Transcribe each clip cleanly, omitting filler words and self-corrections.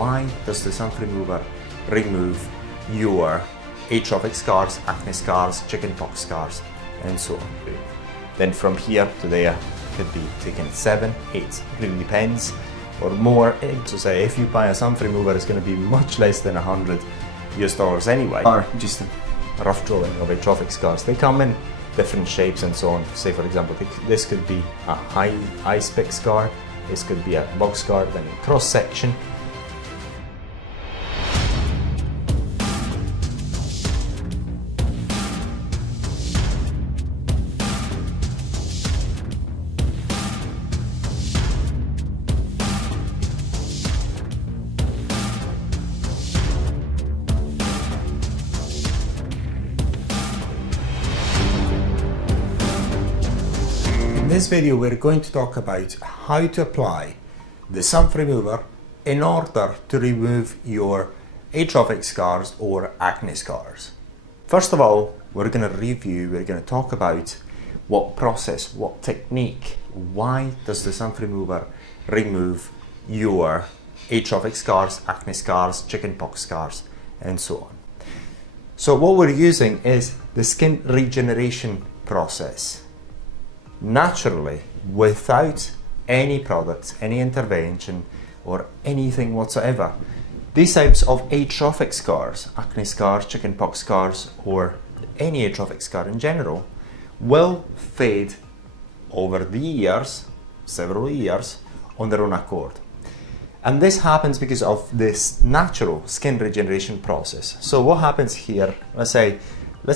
why does the Xanthremover remove your atrophic scars, acne scars, chickenpox scars, and so on. Then from here to there could be taken 7, 8, it really depends, or more. So say if you buy a Xanthremover, it's going to be much less than $100 anyway. Or just a rough drawing of atrophic scars. They come in different shapes and so on. Say for example, this could be a high ice pick scar, this could be a bug scar, then a cross section. In this video we're going to talk about how to apply the Xanthremover in order to remove your atrophic scars or acne scars. First of all, we're going to talk about what process, what technique, why does the Xanthremover remove your atrophic scars, acne scars, chickenpox scars, and so on. So what we're using is the skin regeneration process. Naturally, without any products, any intervention, or anything whatsoever. These types of atrophic scars, acne scars, chickenpox scars, or any atrophic scar in general, will fade over the years, several years, on their own accord. And this happens because of this natural skin regeneration process. So what happens here, let's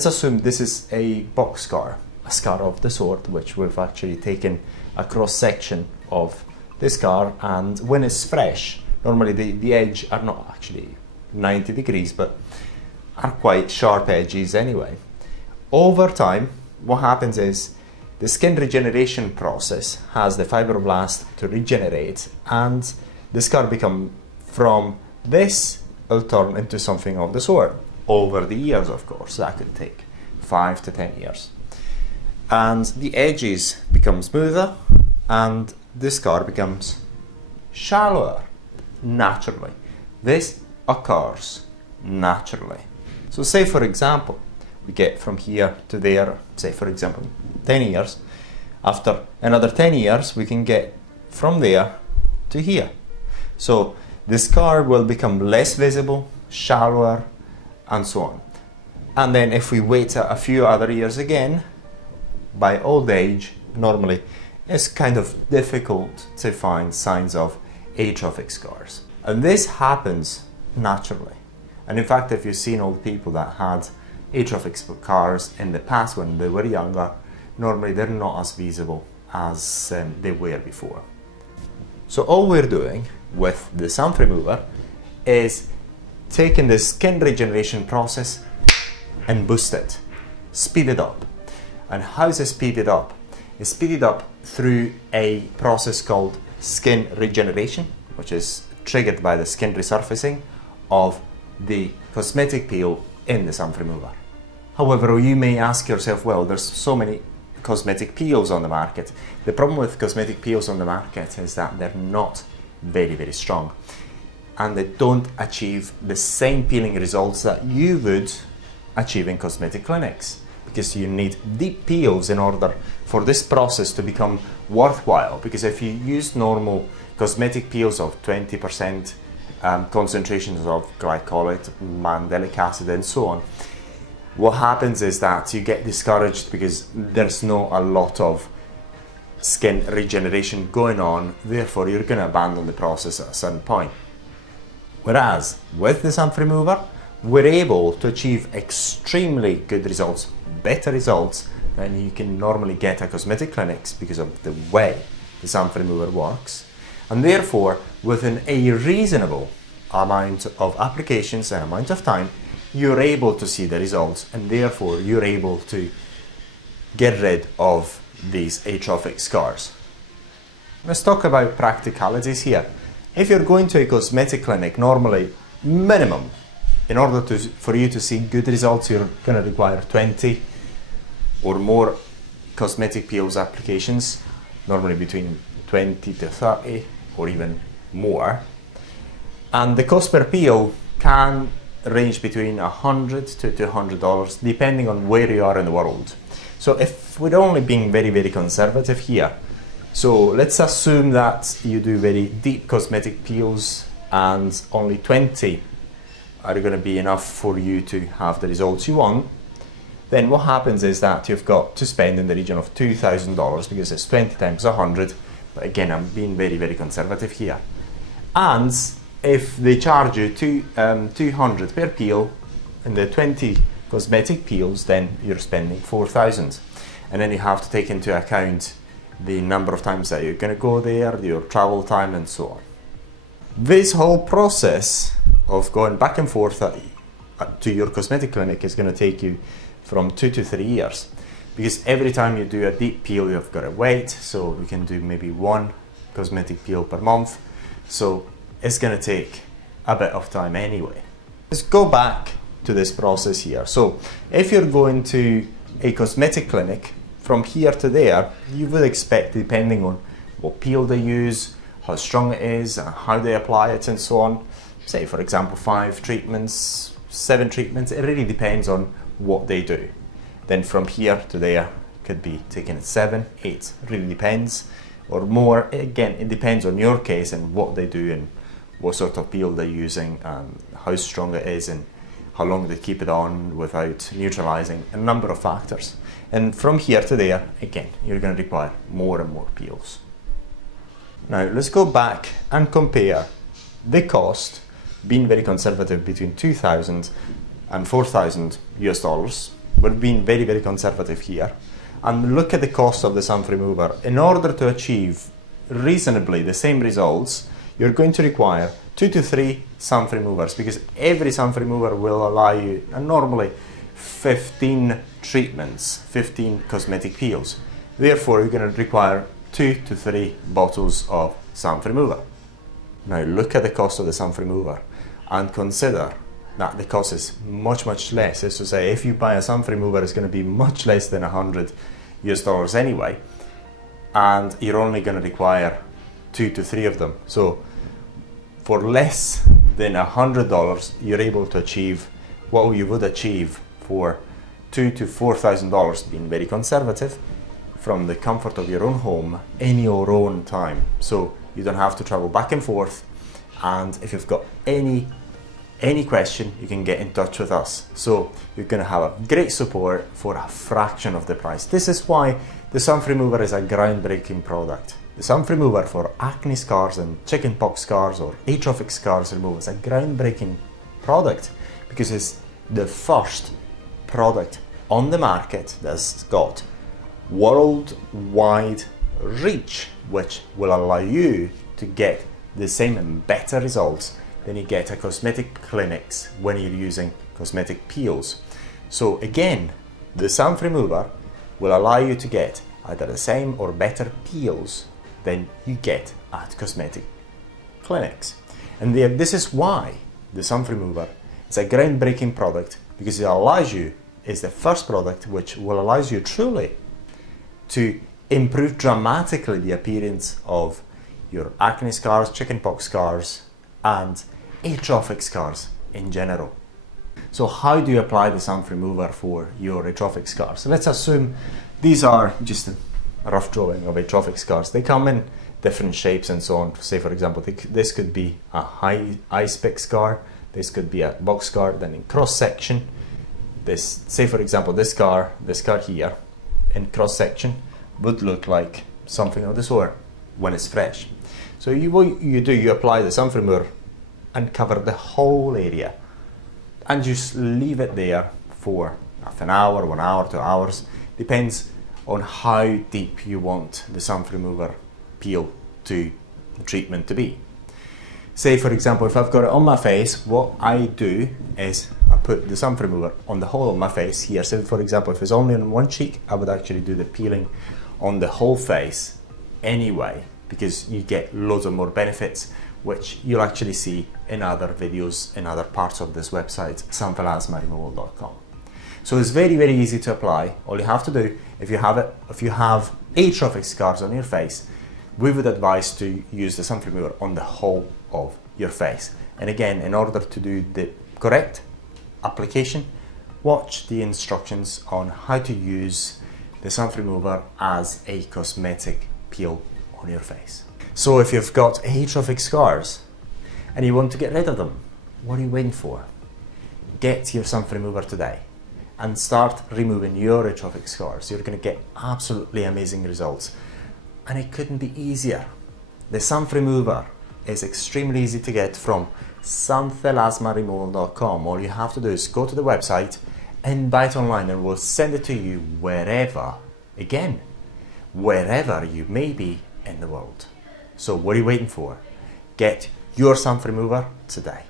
assume this is a box scar, a scar of the sort, which we've actually taken a cross section of the scar, and when it's fresh, normally the edge are not actually 90 degrees, but are quite sharp edges anyway. Over time, what happens is the skin regeneration process has the fibroblast to regenerate, and the scar become from this will turn into something of the sort. Over the years, of course, that could take 5 to 10 years. And the edges become smoother and the scar becomes shallower naturally. This occurs naturally. So say for example, we get from here to there, say for example 10 years. After another 10 years we can get from there to here. So the scar will become less visible, shallower, and so on. And then if we wait a few other years again, by old age, normally it's kind of difficult to find signs of atrophic scars. And this happens naturally. And in fact, if you've seen old people that had atrophic scars in the past when they were younger, normally they're not as visible as they were before. So all we're doing with the Xanthremover is taking the skin regeneration process and boost it, speed it up. And how is it speeded up? It's speeded up through a process called skin regeneration, which is triggered by the skin resurfacing of the cosmetic peel in the Xanthremover. However, you may ask yourself, well, there's so many cosmetic peels on the market. The problem with cosmetic peels on the market is that they're not very strong, and they don't achieve the same peeling results that you would achieve in cosmetic clinics, because you need deep peels in order for this process to become worthwhile. Because if you use normal cosmetic peels of 20% concentrations of glycolate, mandelic acid, and so on, what happens is that you get discouraged because there's not a lot of skin regeneration going on, therefore you're going to abandon the process at a certain point. Whereas with the Xanthremover, we're able to achieve extremely good results, better results than you can normally get at cosmetic clinics because of the way the Xanthremover works, and therefore within a reasonable amount of applications and amount of time, you're able to see the results, and therefore you're able to get rid of these atrophic scars. Let's talk about practicalities here. If you're going to a cosmetic clinic, normally minimum, in order for you to see good results, you're going to require 20 or more cosmetic peels applications, normally between 20 to 30 or even more. And the cost per peel can range between $100 to $200 depending on where you are in the world. So if we're only being very conservative here, so let's assume that you do very deep cosmetic peels and only 20 are going to be enough for you to have the results you want, then what happens is that you've got to spend in the region of $2,000 because it's 20 times 100. But again, I'm being very conservative here. And if they charge you $200 per peel in the 20 cosmetic peels, then you're spending $4,000. And then you have to take into account the number of times that you're going to go there, your travel time, and so on. This whole process of going back and forth to your cosmetic clinic is going to take you from 2 to 3 years, because every time you do a deep peel you've got to wait. So you can do maybe 1 cosmetic peel per month, so it's going to take a bit of time anyway. Let's go back to this process here. So if you're going to a cosmetic clinic, from here to there you would expect, depending on what peel they use, how strong it is, and how they apply it, and so on, say for example 5 treatments, 7 treatments, it really depends on what they do. Then from here to there could be taken at 7, 8, really depends, or more. Again, it depends on your case and what they do and what sort of peel they're using, how strong it is, and how long they keep it on without neutralizing, a number of factors. And from here to there, again, you're going to require more and more peels. Now let's go back and compare the cost, being very conservative, between $2,000 and $4,000 US. We're being very conservative here, and look at the cost of the Xanthremover. In order to achieve reasonably the same results, you're going to require 2 to 3 Xanthremovers, because every Xanthremover will allow you normally 15 treatments, 15 cosmetic peels. Therefore, you're going to require 2 to 3 bottles of Xanthremover. Now look at the cost of the Xanthremover and consider that the cost is much less. As to say, if you buy a Xanthremover, it's going to be much less than $100 US anyway, and you're only going to require 2 to 3 of them. So for less than $100, you're able to achieve what you would achieve for $2,000 to $4,000, being very conservative, from the comfort of your own home in your own time. So you don't have to travel back and forth, and if you've got any question, you can get in touch with us. So you're going to have a great support for a fraction of the price. This is why the Xanthremover is a groundbreaking product. The Xanthremover for acne scars and chickenpox scars or atrophic scars removal is a groundbreaking product, because it's the first product on the market that's got worldwide reach, which will allow you to get the same and better results than you get at cosmetic clinics when you're using cosmetic peels. So again, the Xanthremover will allow you to get either the same or better peels than you get at cosmetic clinics. And this is why the Xanthremover is a groundbreaking product, because it allows you, is the first product which will allow you truly to improve dramatically the appearance of your acne scars, chickenpox scars, and atrophic scars in general. So how do you apply the Xanthremover for your atrophic scars? So let's assume these are just a rough drawing of atrophic scars. They come in different shapes and so on. Say for example, this could be a high ice pick scar, this could be a box scar, then in cross section, this, say for example, this scar here in cross section would look like something of the sort when it's fresh. So you apply the Xanthremover and cover the whole area, and just leave it there for half an hour, 1 hour, 2 hours, depends on how deep you want the Xanthremover peel to the treatment to be. Say for example, if I've got it on my face, what I do is I put the Xanthremover on the whole of my face here. So for example, if it's only on one cheek, I would actually do the peeling on the whole face anyway, because you get loads of more benefits, which you'll actually see in other videos in other parts of this website, xanthelasmaremoval.com. So it's very easy to apply. All you have to do, if you have atrophic scars on your face, we would advise to use the Xanthremover on the whole of your face. And again, in order to do the correct application, watch the instructions on how to use the Xanthremover as a cosmetic peel on your face. So if you've got atrophic scars and you want to get rid of them, what are you waiting for? Get your Xanthremover today and start removing your atrophic scars. You're going to get absolutely amazing results, and it couldn't be easier. The Xanthremover is extremely easy to get from xanthelasmaremoval.com. All you have to do is go to the website and buy it online, and we'll send it to you wherever you may be in the world. So what are you waiting for? Get your Xanthremover today.